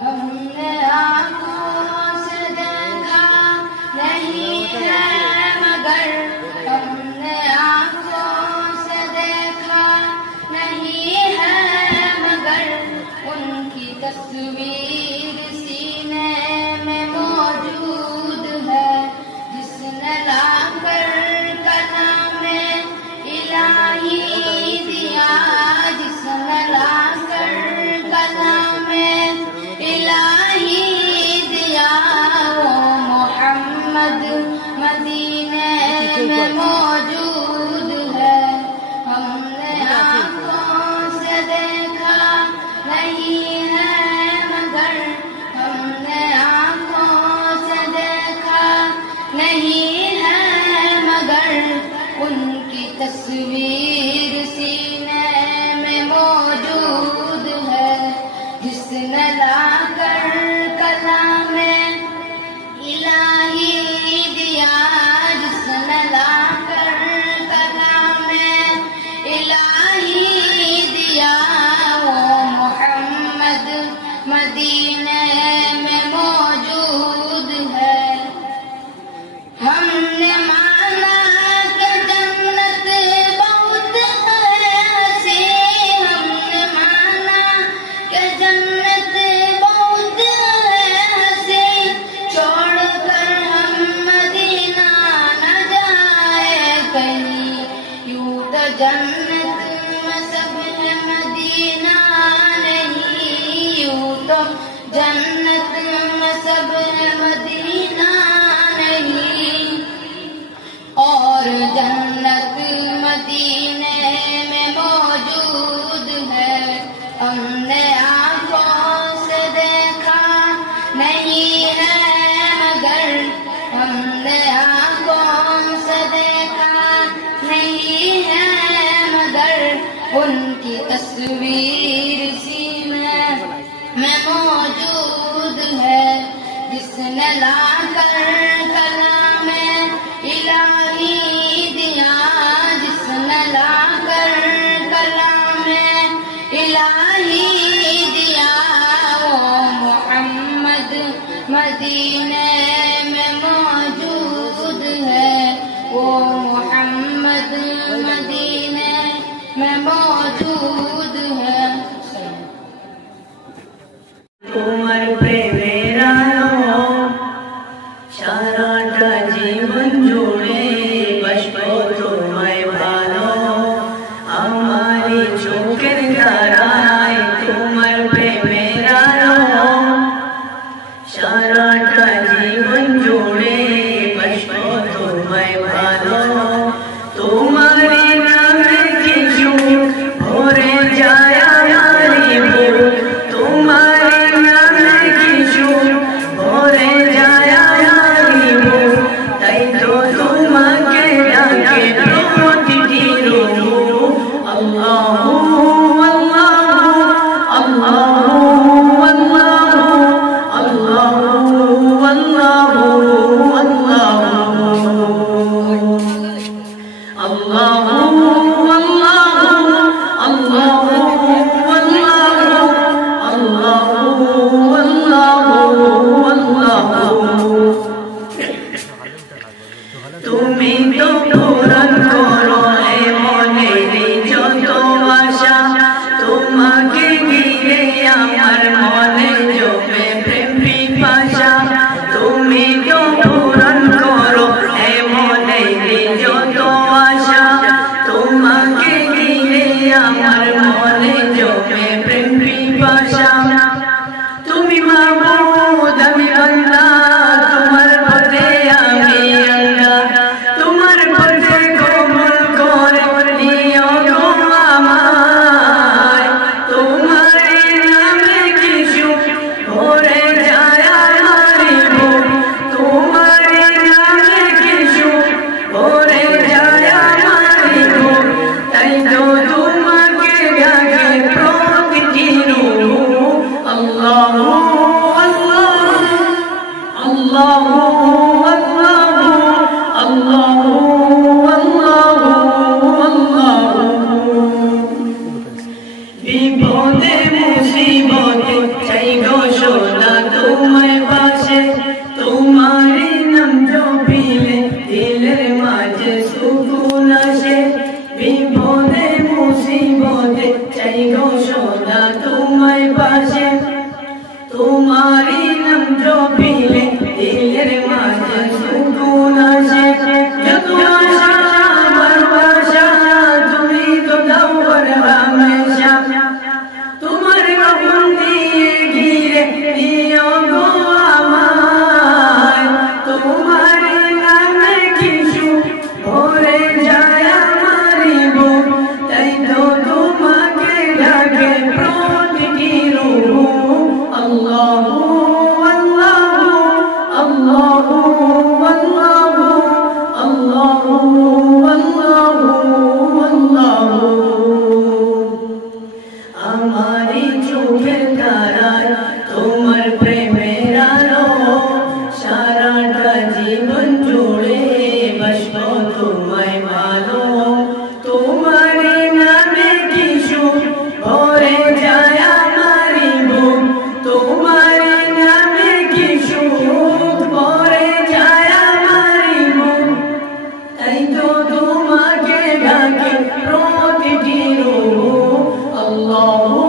ہم نے آنکھوں سے دیکھا نہیں ہے مگر ہم نے آنکھوں سے دیکھا نہیں ہے مگر ان کی تصویر سینے میں موجود ہے جس نے لا کر کلام الہی دیا جس نے لا کر کلام الہی دیا وہ محمد مدینے میں موجود ہے ہم نے آنکھوں سے دیکھا نہیں ہے مگر ہم نے آنکھوں سے دیکھا نہیں ہے مگر ان کی تصویر سینے میں موجود ہے جس نے لا کر کلام الہی دیا جس نے لا کر کلام الہی دیا وہ محمد مدینے میں موجود ہے ہم نے مانا کہ جنت بہت ہے ہنسی ہم نے مانا کہ جنت بہت ہے ہنسی چھوڑ کر ہم مدینہ نہ جائے کہیں یوں تو جنت میں سب ہے مدینہ نہیں یوں تو جنت میں سب ہے مدینہ نہیں اور جنت مدینے میں موجود ہے ہم نے آنکھوں سے دیکھا نہیں ہے مگر ہم نے آنکھوں سے دیکھا نہیں ہے مگر ان کی تصویر سینے میں موجود ہے جس نے لا کر کلام الہی دیا جس نے لا کر کلام الہی دیا وہ محمد مدینے میں موجود ہے وہ محمد مدینے میں موجود ہے তোমার প্রেমের আলো সারাটা জীবন জুড়ে বাসবো তোমায় ভালো আমার চোখের তারায় তোমার প্রেমের আলো সারাটা জীবন জুড়ে বাসবো তোমায় ভালো তোমার নামে কিছু ভরে যায় আমার বুক তোমার নামে কিছু ভরে যায় আমার বুক তাই তো তোমাকে ডাকে প্রতিটি রূপ আল্লাহু আল্লাহু আল্লাহু আল্লাহু তুমি তো পূরণ করো মনের যত আশা তোমাকে ঘিরে আমার মনে জমে প্রেম পিপাসা তুমি তো পূরণ করো মনের যত আশা তোমাকে ঘিরে আমার মনে জমে প্রেম পিপাসা তুমি মাবুদ আমি বান্দা তোমার পথে আমি আল্লাহ তোমার পথে কবুল করে নিও গো আমায় তোমার নামে কিছু ভরে যায় আমার বুক তোমার নামে কিছু ভরে যায় আমার বুক তাই তো তোমাকে ডাকে প্রতিটি রূপ तुम्हारे पासे तुम्हारी नाम जो पीले दिलेर माঝে सुकून আসে যত আশা ভালোবাসা তুমি তো দাও হমেশা তোমার রহম দিয়ে ঘিরে দিও গো আমায় তোমার নামে কিছু ভরে যায় আমারি বুক তাই তো তোমাকে ডাকে প্রতিটি রূহ আল্লাহু আল্লাহু আল্লাহু আল্লাহু আল্লাহু আল্লাহু আমারি চোখের তারায় তোমার প্রেমের আলো সারাটা জীবন জুড়ে বাসবো তোমায় ভালো তোমার নামে কিছু ভরে যায় আমারি বুক তোমার নামে কিছু ভরে যায় আমারি বুক তাই তো তোমাকে ডাকে প্রতিটি রূহ আল্লাহু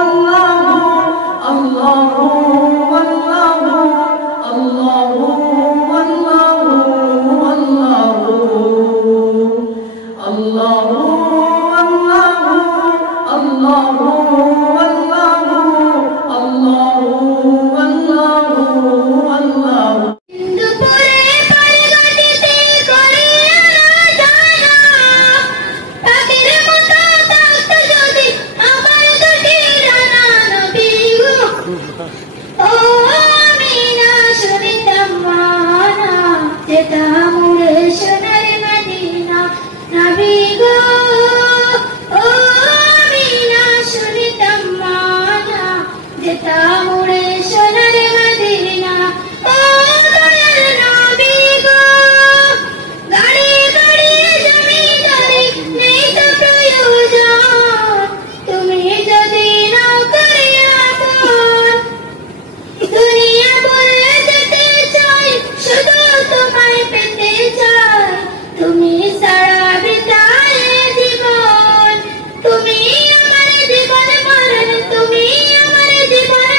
আল্লাহু আল্লাহু আল্লাহু আল্লাহু আল্লাহু আল্লাহু আল্লাহু আল্লাহু দুপুরে পরিগতিতে করিয়া না জানা পাখির মতো থাকতো যদি আমার দুটি ডানা নবী গো ও আমিনা শুনিতাম মানা যেতাম উড়ে সোনার মদিনা নবী গো ও আমিনা শুনিতাম মানা যেতাম উড়ে সোনার মদিনা ও দয়াল নবী গো গাড়ি গাড়ি জমিদারি নেই তো প্রয়োজন তুমি যদি নাও করিয়া মন দুনিয়া বলে যেতে চাই শুধু তোমায় পেতে চাই তুমি সারা বিতায় জীবন তুমি আমার জীবন মরণ তুমি আমার জীবন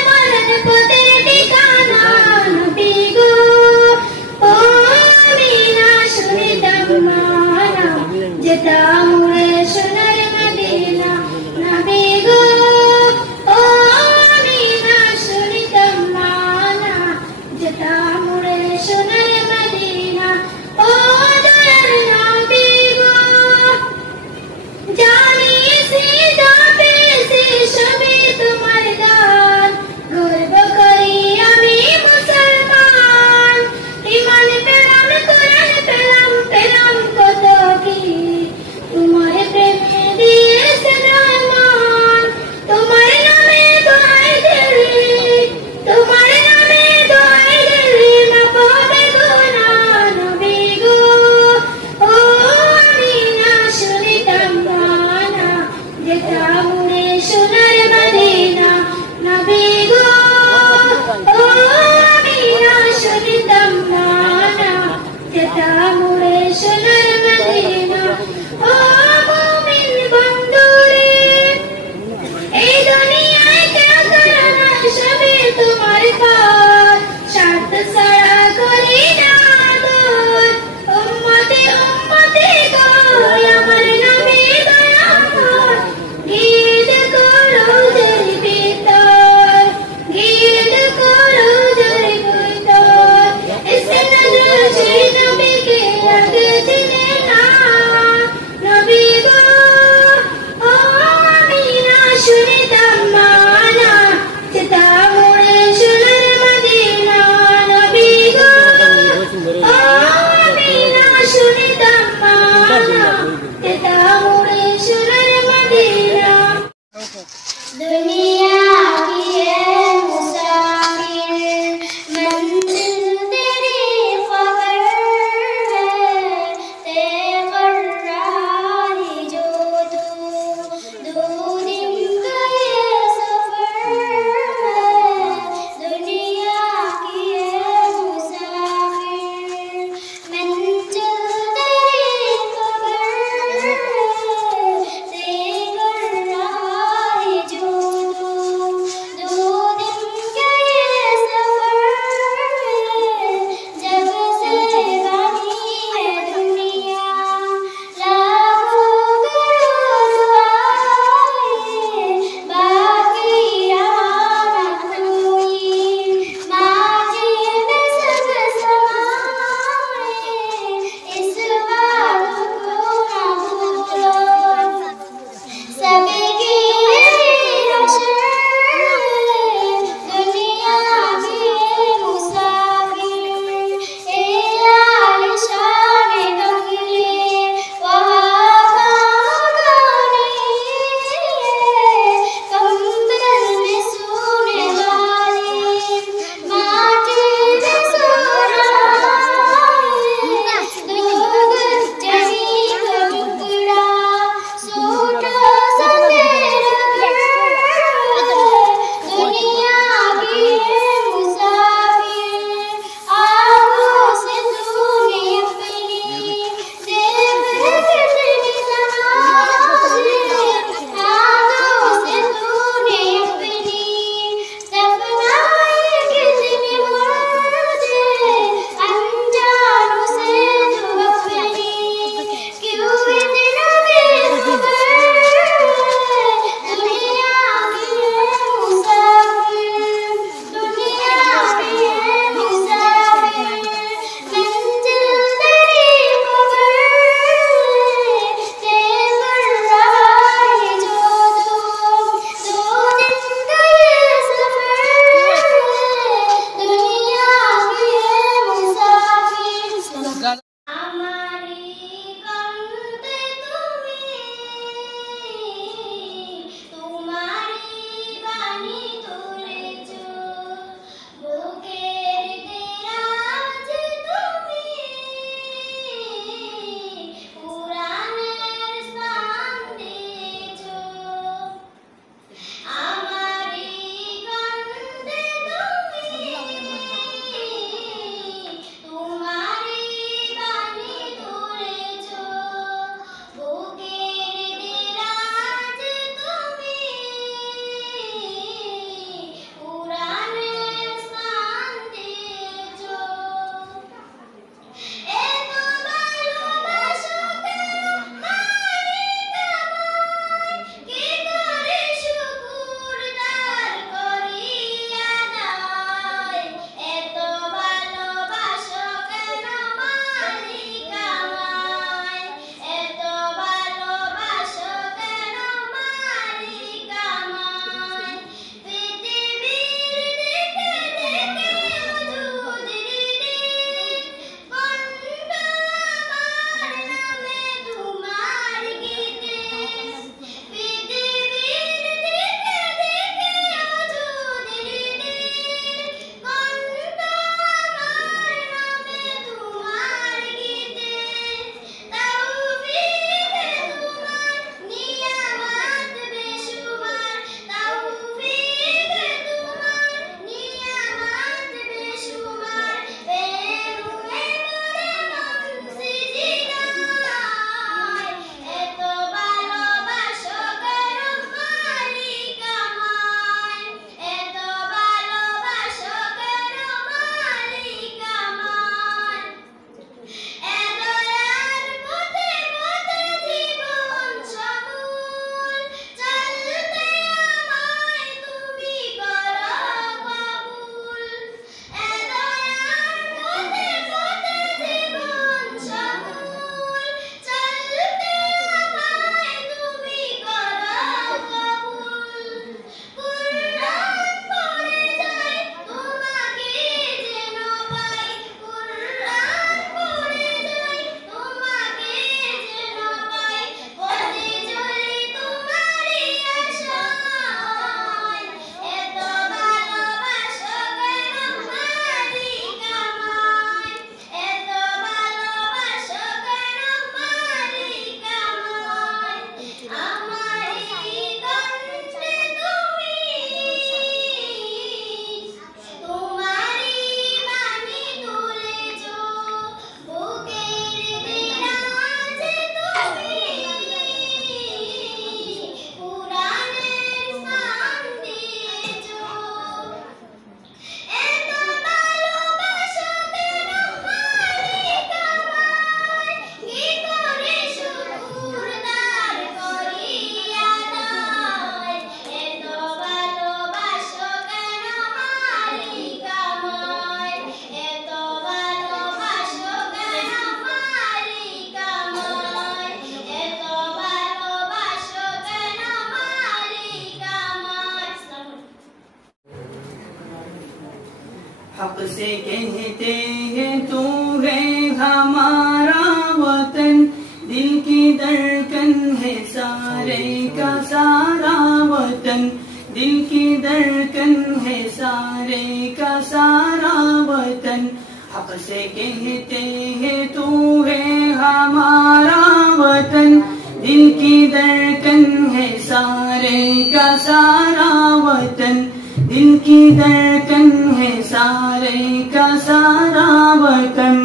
حق سے کہتے ہیں تو ہے ہمارا وطن، دل کی دھڑکن ہے سارے کا سارا وطن، دل کی دھڑکن ہے سارے کا سارا وطن، حق سے کہتے ہیں تو ہے ہمارا وطن، دل کی دھڑکن ہے سارے کا سارا وطن، دل کی دھڑکن ہے سارے کا سارا وطن،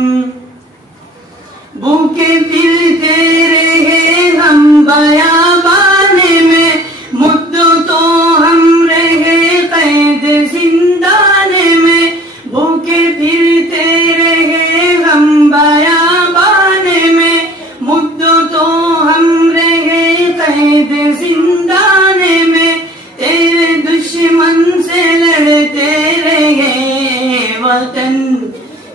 بھوکے پھرتے رہے ہم بیابان میں، مدعو تو ہم رہے قید زندان میں، بھوکے پھرتے رہے ہم بیابان میں، مدعو تو ہم رہے قید زندان میں، تیرے دشمن سے لڑتے رہے وطن،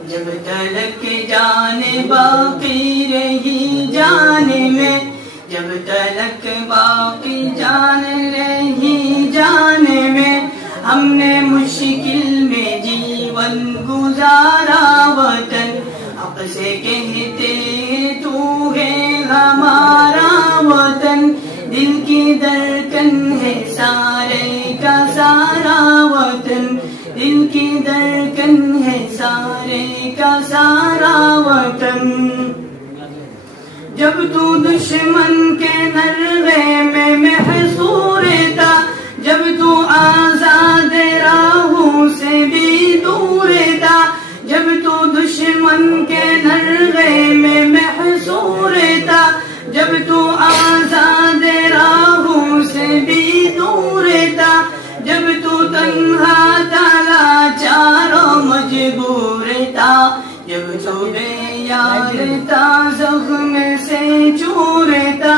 جب تلک جان باقی رہی جان میں، جب تلک باقی جان رہی جان میں، ہم نے مشکل میں جیون گزارا وطن، حق سے کہتے ہیں تو ہے ہمارا وطن، دل کی دھڑکن ہے سارے کا سارا وطن، دل کی دھڑکن ہے سارے کا سارا وطن، جب تو دشمن کے نرغے میں محصور تھا، جب تو آزاد راہوں سے بھی دور تھا، جب تو دشمن کے نرغے میں محصور تھا، جب تو آزاد راہوں سے بھی دور تھا، جب تو تنہا تھا لاچار و مجبور تھا، جب تو بے یار تھا زخم سے چور تھا،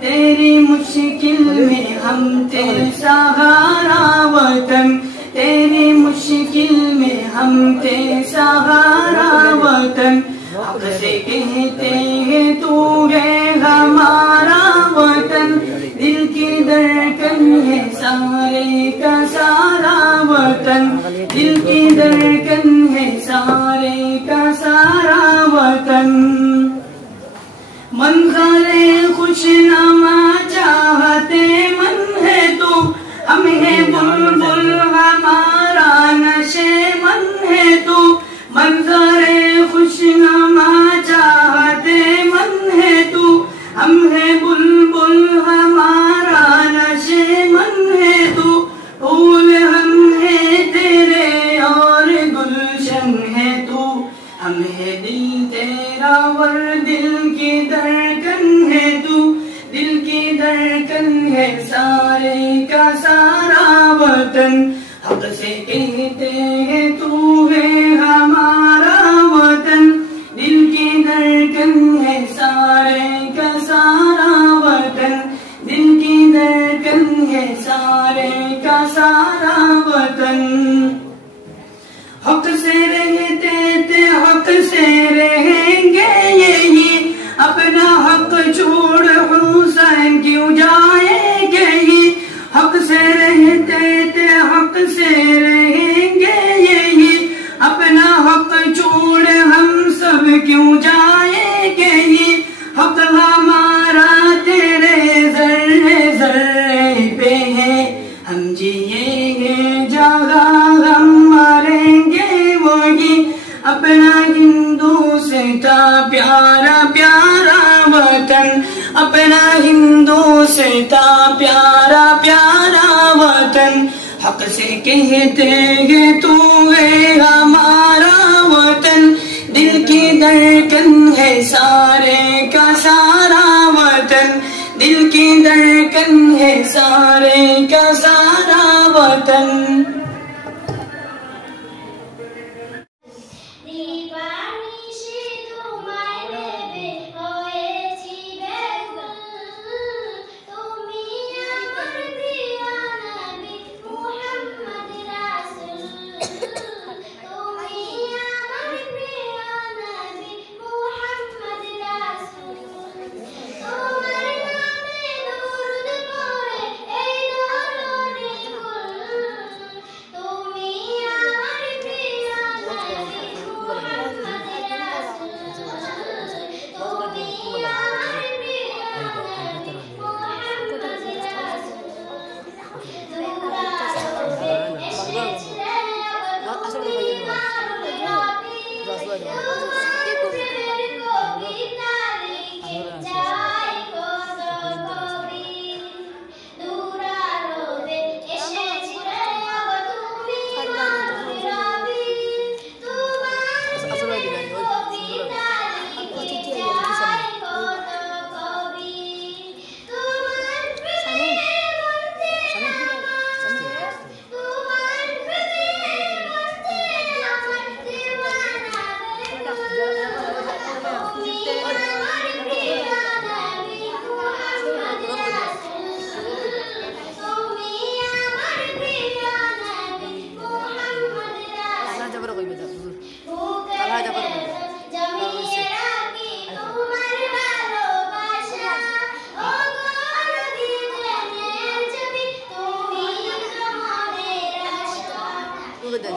تیری مشکل میں ہم تھے سہارا وطن، تیری مشکل میں ہم تھے سہارا وطن، حق سے کہتے ہیں تو ہے ہمارا وطن، دل کی دھڑکن ہے سارے کا سارا وطن، دل کی دھڑکن ہے سارے کا سارا وطن، منظر خوش نما چاہتے من ہے تو، ہم ہے بلبل ہمارا نشے من ہے تو، منظر خوش نما چاہتے من ہے تو، ہم ہے بلبل ہمارا نشے من ہے تو، پھول ہم ہے تیرے اور گلشن ہے تو، ہم ہے دل تیرا ور دل کی دھڑکن ہے تو، دل کی دھڑکن ہے سارے کا سارا وطن، حق سے کہتے ہیں تو ہے ہمارا وطن، دل کی دھڑکن ہے سارے کا سارا وطن، دل کی دھڑکن ہے سارے کا سارا وطن، حق سے رہتے تھے حق سے رہیں گے یہی، اپنا حق چھوڑ حسین کیوں جائیں گے، حق سے رہتے تھے حق سے رہیں گے یہی، اپنا حق چھوڑ ہم سب کیوں جائیں گے، حق ہمارا تیرے ذرے ذرے پہ ہے، ہم جییں گے جہاں ہم مریں گے وہی، اپنا ہندو سے تھا پیارا پیارا وطن، اپنا ہندو سے تھا پیارا پیارا وطن، حق سے کہتے ہیں تو ہے ہمارا وطن، دل کی دھڑکن ہے سارے کا سارا وطن، دل کی دھڑکن ہے سارے کا سارا وطن، غدا